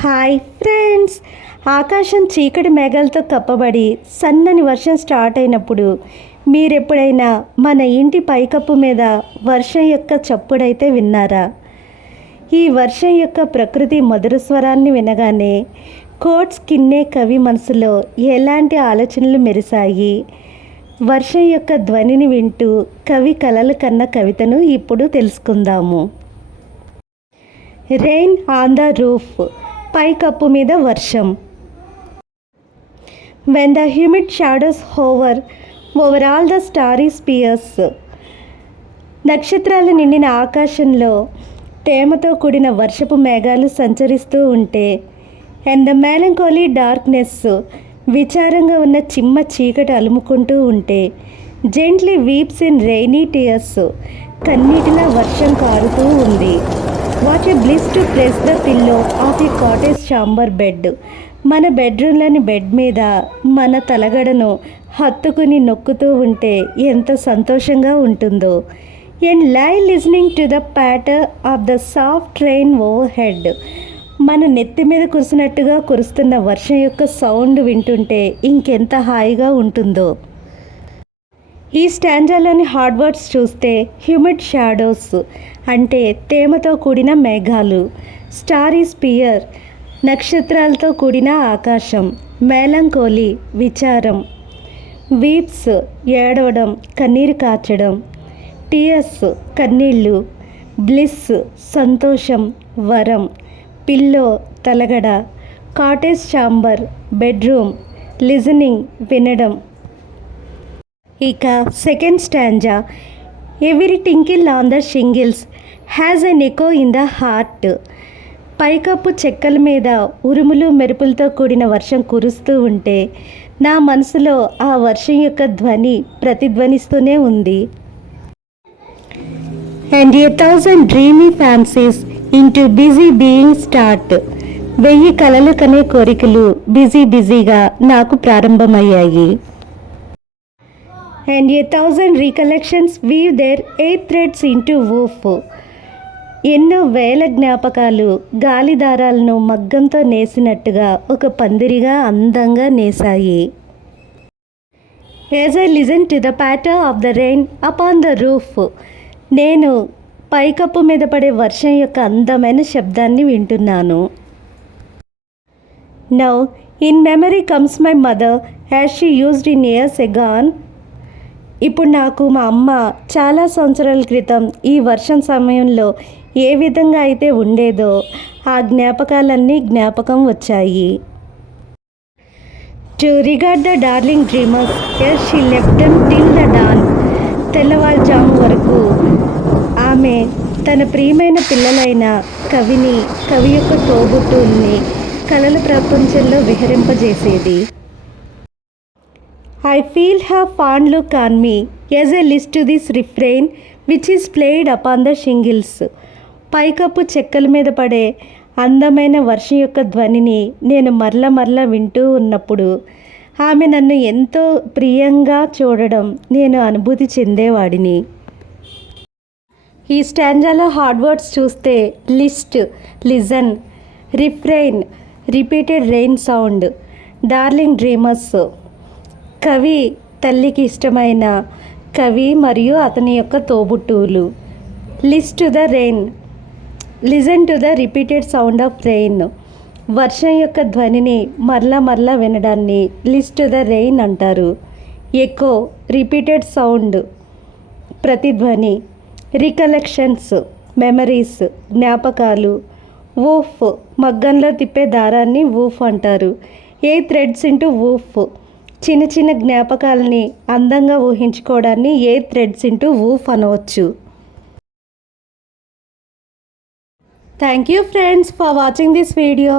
Hi friends, ఆకాశం చీకటి మేఘాలతో కప్పబడి సన్నని వర్షం స్టార్ట్ అయినప్పుడు మీరెప్పుడైనా మన ఇంటి పైకప్పు మీద వర్షం యొక్క చప్పుడైతే విన్నారా? ఈ వర్షం యొక్క ప్రకృతి మధుర స్వరాన్ని వినగానే కోట్స్ కిన్నే కవి మనసులో ఎలాంటి ఆలోచనలు మెరిశాయి? వర్షం యొక్క ధ్వనిని వింటూ కవి కలలు కన్న కవితను ఇప్పుడు తెలుసుకుందాము. రెయిన్ ఆన్ ద రూఫ్, పైకప్పు మీద వర్షం. When the humid shadows hover over all the starry spheres, నక్షత్రాలు నిండిన ఆకాశంలో తేమతో కూడిన వర్షపు మేఘాలు సంచరిస్తూ ఉంటే, అండ్ ద మెలంకోలీ డార్క్నెస్, విచారంగా ఉన్న చిమ్మ చీకటి అలుముకుంటూ ఉంటే, gently weeps in rainy tears, కన్నీటిలా వర్షం కారుతూ ఉంది. What a bliss to press the pillow of a cottage chamber bed, మన బెడ్రూమ్లోని బెడ్ మీద మన తలగడను హత్తుకుని నొక్కుతూ ఉంటే ఎంత సంతోషంగా ఉంటుందో. అండ్ లై listening to the patter of the soft reign over head, మన నెత్తి మీద కురిసినట్టుగా కురుస్తున్న వర్షం యొక్క సౌండ్ వింటుంటే ఇంకెంత హాయిగా ఉంటుందో. ఈ స్టాంజాలోని హార్డ్ వర్డ్స్ చూస్తే హ్యూమిడ్ షాడోస్ అంటే తేమతో కూడిన మేఘాలు, స్టారీ స్పియర్ నక్షత్రాలతో కూడిన ఆకాశం, మెలంకోలీ విచారం, వీప్స్ ఏడవడం కన్నీరు కార్చడం, టియర్స్ కన్నీళ్ళు, బ్లిస్ సంతోషం వరం, పిల్లో తలగడ, కాటేజ్ ఛాంబర్ బెడ్రూమ్, లిజనింగ్ వినడం. ఇక second stanza, every tinkle on the shingles has an echo in the heart, పైకప్పు చెక్కల మీద ఉరుములు మెరుపులతో కూడిన వర్షం కురుస్తూ ఉంటే నా మనసులో ఆ వర్షం యొక్క ధ్వని ప్రతిధ్వనిస్తూనే ఉంది. And A 1000 dreamy fancies into busy being start, 1000 కలలు కనే కోరికలు బిజీగా నాకు ప్రారంభమయ్యాయి. And a 1000 recollections weave their 8 threads into woof, ఎన్నో వేల జ్ఞాపకాలు గాలి దారాలను మగ్గంతో నేసినట్టుగా ఒక పందిరిగా అందంగా నేసాయి. As I listen to the patter of the rain upon the roof, నేను పైకప్పు మీద పడే వర్షం యొక్క అందమైన శబ్దాన్ని వింటున్నాను. Now in memory comes my mother as she used in years agone, ఇప్పుడు నాకు మా అమ్మ చాలా సంవత్సరాల క్రితం ఈ వర్షం సమయంలో ఏ విధంగా అయితే ఉండేదో ఆ జ్ఞాపకాలన్నీ జ్ఞాపకం వచ్చాయి. To regard the darling dreamers as she left them till the dawn, తెల్లవారుజాము వరకు ఆమె తన ప్రియమైన పిల్లలైన కవి యొక్క తోబుట్టుల్ని కలల ప్రపంచంలో విహరింపజేసేది. I feel her fond look on me as I listen to this refrain which is played upon the shingles, పైకప్పు చెక్కల మీద పడే అందమైన వర్షం యొక్క ధ్వనిని నేను మరల వింటూ ఉన్నప్పుడు ఆమె నన్ను ఎంతో ప్రియంగా చూడడం నేను అనుభూతి చెందేవాడిని. ఈ స్టాంజాలో హార్డ్ వర్డ్స్ చూస్తే list, listen, refrain, repeated rain sound, darling dreamers, కవి తల్లికి ఇష్టమైన కవి మరియు అతని యొక్క తోబుట్టువులు, list to the rain, listen to the repeated sound of rain, వర్షం యొక్క ధ్వనిని మరలా వినడాన్ని లిస్ట్ టు ద రెయిన్ అంటారు. ఎకో రిపీటెడ్ సౌండ్ ప్రతిధ్వని, రికలెక్షన్స్ మెమరీస్ జ్ఞాపకాలు, వూఫ్ మగ్గంలో తిప్పే దారాన్ని వూఫ్ అంటారు. ఏ థ్రెడ్స్ ఇంటూ వూఫ్, చిన్న జ్ఞాపకాలని అందంగా ఊహించుకోవడాన్ని ఏ థ్రెడ్స్ ఇంటూ వూఫ్ అనవచ్చు. Thank you friends for watching this video.